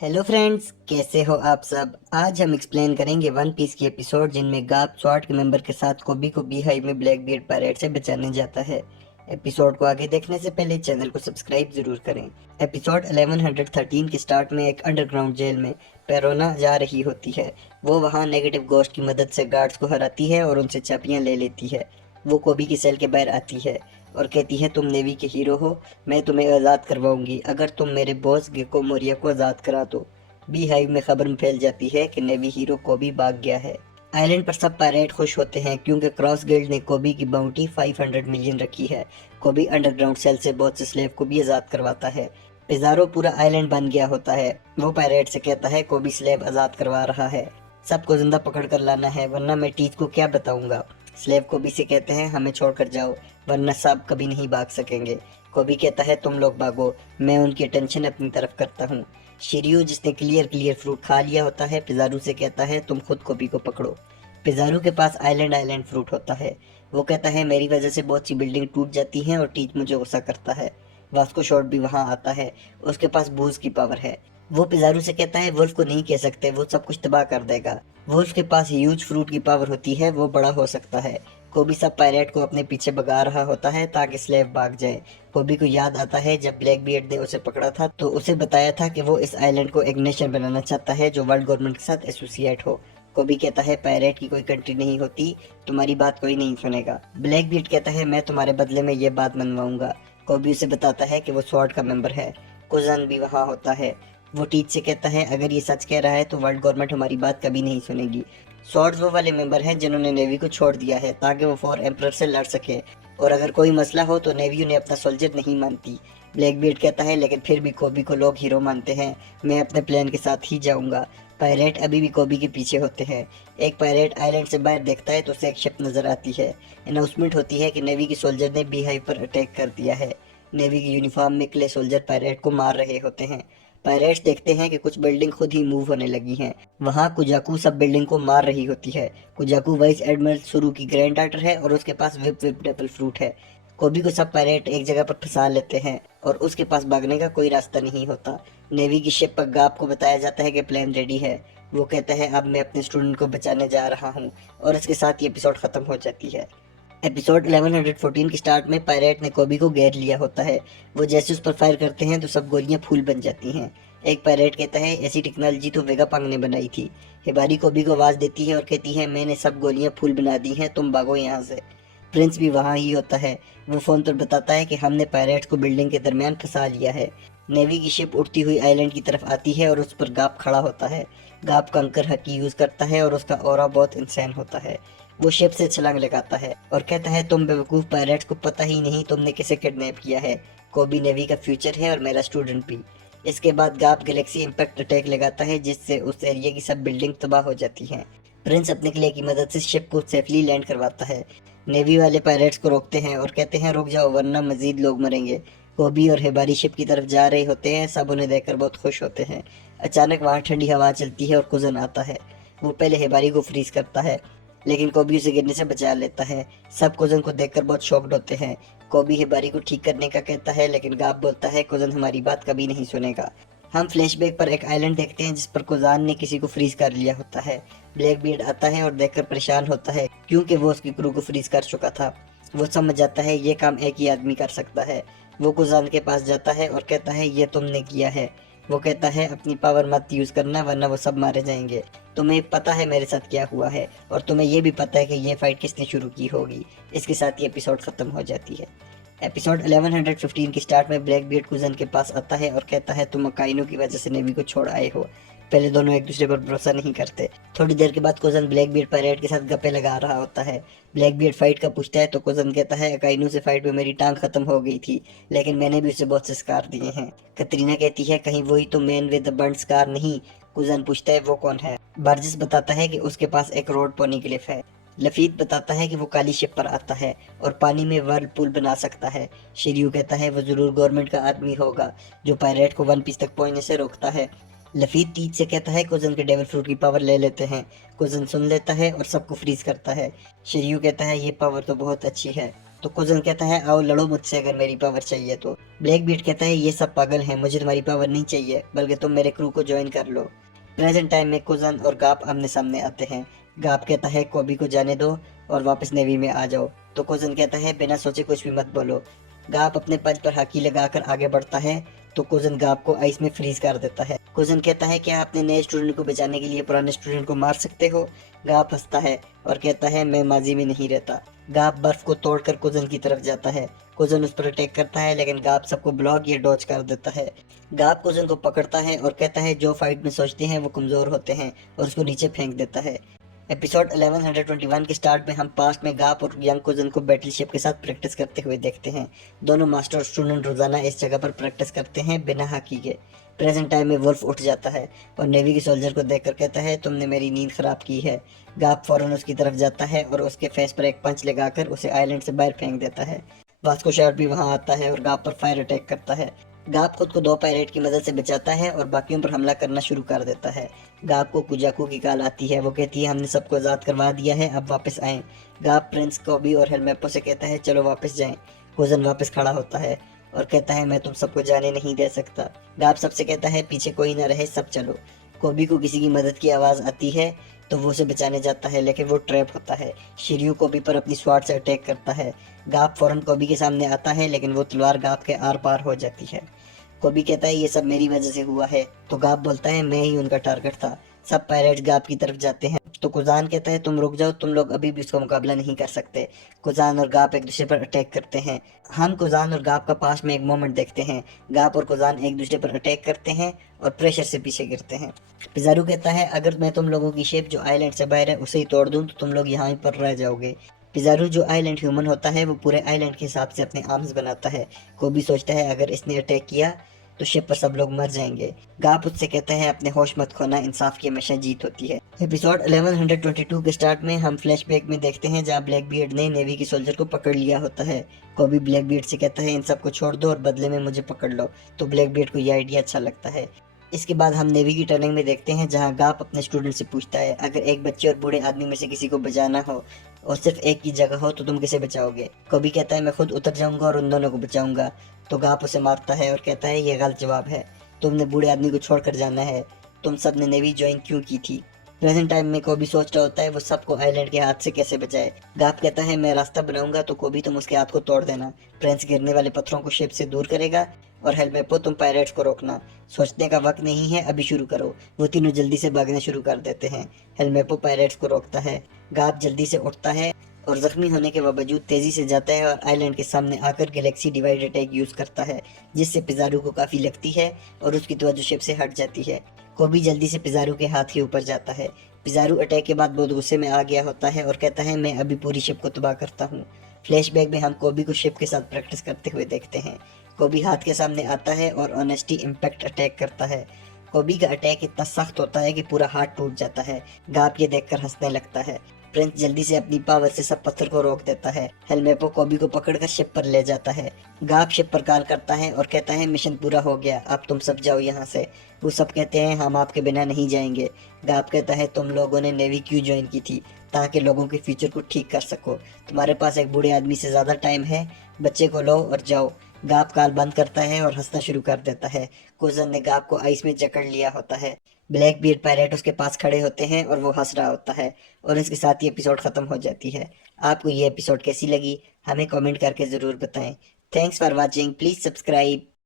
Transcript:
Hello friends, कैसे हो आप सब। आज हम एक्सप्लेन करेंगे वन पीस की एपिसोड जिनमें गाप स्वॉर्ड के मेंबर के साथ कोबी को बी हाइव में ब्लैक बीयर्ड पैरेट से बचाने जाता है। एपिसोड को आगे देखने से पहले चैनल को सब्सक्राइब जरूर करें। एपिसोड 1113 के स्टार्ट में एक अंडरग्राउंड जेल में पेरोना जा रही होती है। वो वहाँ नेगेटिव गोस्ट की मदद से गार्ड्स को हराती है और उनसे चाबियाँ ले लेती है। वो कोबी की सेल के बाहर आती है और कहती है, तुम नेवी के हीरो हो, मैं तुम्हें आज़ाद करवाऊंगी अगर तुम मेरे बॉस गेको मोरिया को आज़ाद करा दो। बी हाइव में खबर फैल जाती है कि नेवी हीरो कोबी भाग गया है। आइलैंड पर सब पायरेट खुश होते हैं क्योंकि क्रॉस गिल्ड ने कोबी की बाउंटी 500 मिलियन रखी है। कोबी अंडरग्राउंड सेल से बहुत से स्लेव को भी आज़ाद करवाता है। पिजारो पूरा आइलैंड बन गया होता है। वो पायरेट से कहता है, कोबी स्लेव आज़ाद करवा रहा है, सबको जिंदा पकड़ कर लाना है वरना मैं टीच को क्या बताऊंगा। स्लेव कोबी से कहते हैं, हमें छोड़कर जाओ वरना सब कभी नहीं भाग सकेंगे। कोबी कहता है, तुम लोग भागो, मैं उनकी अटेंशन अपनी तरफ करता हूँ। शिरियो, जिसने क्लियर फ्रूट खा लिया होता है, पिजारू से कहता है, तुम खुद कोबी को पकड़ो। पिजारू के पास आइलैंड फ्रूट होता है। वो कहता है, मेरी वजह से बहुत सी बिल्डिंग टूट जाती हैं और टीच मुझे गुस्सा करता है। वास्को शॉर्ट भी वहाँ आता है। उसके पास बूज की पावर है। वो पिजारू से कहता है, वुल्फ को नहीं कह सकते, वो सब कुछ तबाह कर देगा। वुल्फ के पास ह्यूज फ्रूट की पावर होती है, वो बड़ा हो सकता है। कोबी सब पायरेट को अपने पीछे भगा रहा होता है ताकि स्लेव भाग जाए। कोबी को याद आता है जब ब्लैक बियर्ड ने उसे पकड़ा था तो उसे बताया था कि वो इस आइलैंड को एक नेशन बनाना चाहता है जो वर्ल्ड गवर्नमेंट के साथ एसोसिएट हो। कोबी कहता है, पायरेट की कोई कंट्री नहीं होती, तुम्हारी बात कोई नहीं सुनेगा। ब्लैक बियर्ड कहता है, मैं तुम्हारे बदले में ये बात मनवाऊंगा। कोबी उसे बताता है कि वो स्वॉर्ड का मेंबर है। कुजन भी वहाँ होता है। वो टीच से कहता है, अगर ये सच कह रहा है तो वर्ल्ड गवर्नमेंट हमारी बात कभी नहीं सुनेगी। स्वॉर्ड्स वो वाले मेंबर हैं जिन्होंने नेवी को छोड़ दिया है ताकि वो फॉर एम्परर से लड़ सके, और अगर कोई मसला हो तो नेवी उन्हें अपना सोल्जर नहीं मानती। ब्लैकबीर्ड कहता है, लेकिन फिर भी कोबी को लोग हीरो मानते हैं, मैं अपने प्लान के साथ ही जाऊंगा। पायरेट अभी भी कोबी के पीछे होते हैं। एक पायरेट आइलैंड से बाहर देखता है तो उसे एक शिप नजर आती है। अनाउंसमेंट होती है कि नेवी की सोल्जर ने बी हाइव पर अटैक कर दिया है। नेवी की यूनिफॉर्म में क्ले सोल्जर पायरेट को मार रहे होते हैं। पायरेट्स देखते हैं कि कुछ बिल्डिंग खुद ही मूव होने लगी हैं। वहाँ कुजाकू सब बिल्डिंग को मार रही होती है। कुजाकू वाइस एडमिरल सुरु की ग्रैंड डॉटर है और उसके पास विप विप डेवल फ्रूट है। कोबी को सब पायरेट एक जगह पर फंसा लेते हैं और उसके पास भागने का कोई रास्ता नहीं होता। नेवी की शिप पर गाप को बताया जाता है कि प्लान रेडी है। वो कहता है, अब मैं अपने स्टूडेंट को बचाने जा रहा हूँ, और इसके साथ ये एपिसोड खत्म हो जाती है। एपिसोड 1114 के स्टार्ट में पायरेट ने कोबी को घेर लिया होता है। वो जैसे उस पर फायर करते हैं तो सब गोलियां फूल बन जाती हैं। एक पायरेट कहता है, ऐसी टेक्नोलॉजी तो वेगापंग ने बनाई थी। हिबारी कोबी को आवाज देती है और कहती है, मैंने सब गोलियां फूल बना दी हैं, तुम भागो यहाँ से। प्रिंस भी वहाँ ही होता है। वो फोन पर बताता है कि हमने पायरेट्स को बिल्डिंग के दरमियान फंसा लिया है। नेवी की शिप उड़ती हुई आइलैंड की तरफ आती है और उस पर गाप खड़ा होता है। गाप कंकर हकी यूज करता है और उसका ऑरा बहुत इंसान होता है। वो शिप से छलांग लगाता है और कहता है, तुम बेवकूफ पायरेट्स को पता ही नहीं तुमने किसे किडनैप किया है। कोबी नेवी का फ्यूचर है और मेरा स्टूडेंट भी। इसके बाद गाप गैलेक्सी इम्पैक्ट अटैक लगाता है जिससे उस एरिया की सब बिल्डिंग तबाह हो जाती हैं। प्रिंस अपने क्ले की मदद से शिप को सेफली लैंड करवाता है। नेवी वाले पायरेट्स को रोकते हैं और कहते हैं, रुक जाओ वरना मजीद लोग मरेंगे। कोबी और हिबारी शिप की तरफ जा रहे होते हैं। सब उन्हें देखकर बहुत खुश होते हैं। अचानक वहाँ ठंडी हवा चलती है और कुजन आता है। वो पहले हिबारी को फ्रीज करता है लेकिन कोबी उसे गिरने से बचा लेता है। सब कुजन को देखकर बहुत शॉक्ड होते हैं। कोबी हिबारी को ठीक करने का कहता है लेकिन गाब बोलता है, कुजन हमारी बात कभी नहीं सुनेगा। हम फ्लैशबैक पर एक आइलैंड देखते हैं जिस पर कुजान ने किसी को फ्रीज कर लिया होता है। ब्लैक बीयर्ड आता है और देखकर परेशान होता है क्योंकि वो उसकी क्रू को फ्रीज कर चुका था। वो समझ जाता है ये काम एक ही आदमी कर सकता है। वो कुजान के पास जाता है और कहता है, ये तुमने किया है। वो कहता है, अपनी पावर मत यूज करना वरना वो सब मारे जाएंगे। तुम्हें पता है मेरे साथ क्या हुआ है और तुम्हें ये भी पता है कि ये फाइट किसने शुरू की होगी। इसके साथ ये एपिसोड खत्म हो जाती है। एपिसोड 1115 के स्टार्ट में ब्लैक बियर्ड कुजन के पास आता है और कहता है, तुम अकाइनो की वजह से नेवी को छोड़ आए हो। पहले दोनों एक दूसरे पर भरोसा नहीं करते। थोड़ी देर के बाद कुजन ब्लैक बियर्ड पैरेट के साथ गप्पे लगा रहा होता है। ब्लैक बियर्ड फाइट का पूछता है तो कुजन कहता है, अकाइनो से फाइट में मेरी टांग खत्म हो गई थी लेकिन मैंने भी उसे बहुत से स्कार दिए हैं। कतरीना कहती है, कहीं वही तो man with the burn scar नहीं। कुजन पूछता है, वो कौन है। बर्जिस बताता है कि उसके पास एक रोड पोनीक्लिफ है। लफीत बताता है कि वो काली शिप पर आता है और पानी में वर्लपूल बना सकता है। शिरयू कहता है, वो जरूर गवर्नमेंट का आदमी होगा जो पायरेट को वन पीस तक पहुंचने से रोकता है। लफीत टीच से कहता है, कुजन के डेविल फ्रूट की पावर ले लेते हैं। कुजन सुन लेता है और सबको फ्रीज करता है। शिरयू कहता है, ये पावर तो बहुत अच्छी है, तो कुजन कहता है आओ लड़ो मुझसे अगर मेरी पावर चाहिए तो। ब्लैक बीट कहता है ये सब पागल हैं, मुझे तुम्हारी पावर नहीं चाहिए, बल्कि तुम मेरे क्रू को ज्वाइन कर लो। प्रेजेंट टाइम में कुजन और गाप आमने सामने आते हैं। गाप कहता है कोबी को जाने दो और वापस नेवी में आ जाओ। तो कुजन कहता है बिना सोचे कुछ भी मत बोलो। गाप अपने पंच पर हाकी लगाकर आगे बढ़ता है तो कुजन गाप को आइस में फ्रीज कर देता है। कुजन कहता है क्या अपने नए स्टूडेंट को बचाने के लिए पुराने स्टूडेंट को मार सकते हो। गाप हंसता है और कहता है मैं माजी में नहीं रहता। गाप बर्फ को तोड़कर कुजन की तरफ जाता है। कुजन उस पर अटैक करता है लेकिन गाप सबको ब्लॉक या डॉज कर देता है। गाप कुजन को पकड़ता है और कहता है जो फाइट में सोचते हैं वो कमजोर होते हैं, और उसको नीचे फेंक देता है। एपिसोड 1121 के स्टार्ट में हम पास्ट में गाप और यंग कुजन को बैटलशिप के साथ प्रैक्टिस करते हुए देखते हैं। दोनों मास्टर और स्टूडेंट रोजाना इस जगह पर प्रैक्टिस करते हैं बिना हाकी के। प्रेजेंट टाइम में वुल्फ उठ जाता है और नेवी के सोल्जर को देखकर कहता है तुमने मेरी नींद खराब की है। गाप फौरन उसकी तरफ जाता है और उसके फेस पर एक पंच लगाकर उसे आइलैंड से बाहर फेंक देता है। वास्को शार्प भी वहां आता है और गाप पर फायर अटैक करता है। गाप खुद को 2 पायरेट की मदद से बचाता है और बाकियों पर हमला करना शुरू कर देता है। गाप को कुजाकू की कॉल आती है, वो कहती है हमने सबको आज़ाद करवा दिया है, अब वापस आएं। गाप प्रिंस कोबी और हेलमेपो से कहता है चलो वापस जाएं। कुजन वापस खड़ा होता है और कहता है मैं तुम सबको जाने नहीं दे सकता। गाप सबसे कहता है पीछे कोई ना रहे, सब चलो। कोबी को किसी की मदद की आवाज़ आती है तो वो उसे बचाने जाता है लेकिन वो ट्रैप होता है। शिर्यू कोबी पर अपनी स्वॉर्ड से अटैक करता है। गाप फौरन कोबी के सामने आता है लेकिन वो तलवार गाप के आर पार हो जाती है। कोबी कहता है ये सब मेरी वजह से हुआ है, तो गाप बोलता है मैं ही उनका टारगेट था। सब पायरेट्स गाप की तरफ जाते हैं तो कुजान कहता है तुम रुक जाओ, तुम लोग अभी भी उसका मुकाबला नहीं कर सकते। कुजान और गाप एक दूसरे पर अटैक करते हैं। हम कुजान और गाप का पास में एक मोमेंट देखते हैं। गाप और कुजान एक दूसरे पर अटैक करते हैं और प्रेशर से पीछे गिरते हैं। पिजारू कहता है अगर मैं तुम लोगों की शेप जो आइलैंड से बाहर है उसे ही तोड़ दूं तो तुम लोग यहाँ पर रह जाओगे। पिजारू जो आइलैंड ह्यूमन होता है वो पूरे आइलैंड के हिसाब से अपने आर्म्स बनाता है। कोबी सोचता है अगर इसने अटैक किया तो शिप पर सब लोग मर जाएंगे। गाप उससे कहता है अपने होश मत खोना, इंसाफ की हमेशा जीत होती है। एपिसोड 1122 के स्टार्ट में हम फ्लैशबैक में देखते हैं जहाँ ब्लैक बियर्ड ने नेवी के सोल्जर को पकड़ लिया होता है। कोबी ब्लैक बियर्ड से कहता है इन सबको छोड़ दो और बदले में मुझे पकड़ लो, तो ब्लैक बियर्ड को यह आइडिया अच्छा लगता है। इसके बाद हम नेवी की ट्रेनिंग में देखते हैं जहां गाप अपने स्टूडेंट से पूछता है अगर एक बच्चे और बूढ़े आदमी में से किसी को बचाना हो और सिर्फ एक की जगह हो तो तुम किसे बचाओगे। कभी कहता है मैं खुद उतर जाऊंगा और उन दोनों को बचाऊंगा। तो गाप उसे मारता है और कहता है ये गलत जवाब है, तुमने बूढ़े आदमी को छोड़कर जाना है, तुम सब ने नेवी ज्वाइन क्यों की थी। प्रेजेंट टाइम में कोबी सोच रहा होता है वो सबको आइलैंड के हाथ से कैसे बचाए। गाप कहता है मैं रास्ता बनाऊंगा तो कोबी तुम उसके हाथ को तोड़ देना। प्रिंस गिरने वाले पत्थरों को शिप से दूर करेगा और हेलमेपो तुम पायरेट्स को रोकना। सोचने का वक्त नहीं है, अभी शुरू करो। वो तीनों जल्दी से भागना शुरू कर देते हैं। हेलमेपो पायरेट्स को रोकता है। गाप जल्दी से उठता है और जख्मी होने के बावजूद तेजी से जाता है और आइलैंड के सामने आकर गैलेक्सी डिवाइड अटैक यूज करता है, जिससे पिजारू को काफी लगती है और उसकी तवज्जो शिप से हट जाती है। कोबी जल्दी से पिजारू के हाथ के ऊपर जाता है। पिजारू अटैक के बाद बहुत गुस्से में आ गया होता है और कहता है मैं अभी पूरी शिप को तबाह करता हूँ। फ्लैशबैक में हम कोबी को शिप के साथ प्रैक्टिस करते हुए देखते हैं। कोबी हाथ के सामने आता है और ऑनेस्टी इम्पैक्ट अटैक करता है। कोबी का अटैक इतना सख्त होता है कि पूरा हाथ टूट जाता है। गाप ये देखकर हंसने लगता है। प्रिंस जल्दी से अपनी पावर से सब पत्थर को रोक देता है। हेलमेपो कोबी को पकड़कर शिप पर ले जाता है। गाप शिप पर कॉल करता है और कहता है मिशन पूरा हो गया, अब तुम सब जाओ यहाँ से। वो सब कहते हैं हम आपके बिना नहीं जाएंगे। गाप कहता है तुम लोगों ने नेवी क्यों ज्वाइन की थी, ताकि लोगों के फ्यूचर को ठीक कर सको। तुम्हारे पास एक बूढ़े आदमी से ज्यादा टाइम है, बच्चे को लो और जाओ। गाप काल बंद करता है और हंसना शुरू कर देता है। कुजन ने गाप को आइस में जकड़ लिया होता है। ब्लैक बीयर्ड पायरेट उसके पास खड़े होते हैं और वो हंस रहा होता है और इसके साथ ये एपिसोड खत्म हो जाती है। आपको ये एपिसोड कैसी लगी हमें कमेंट करके जरूर बताएं। Thanks for watching, please subscribe.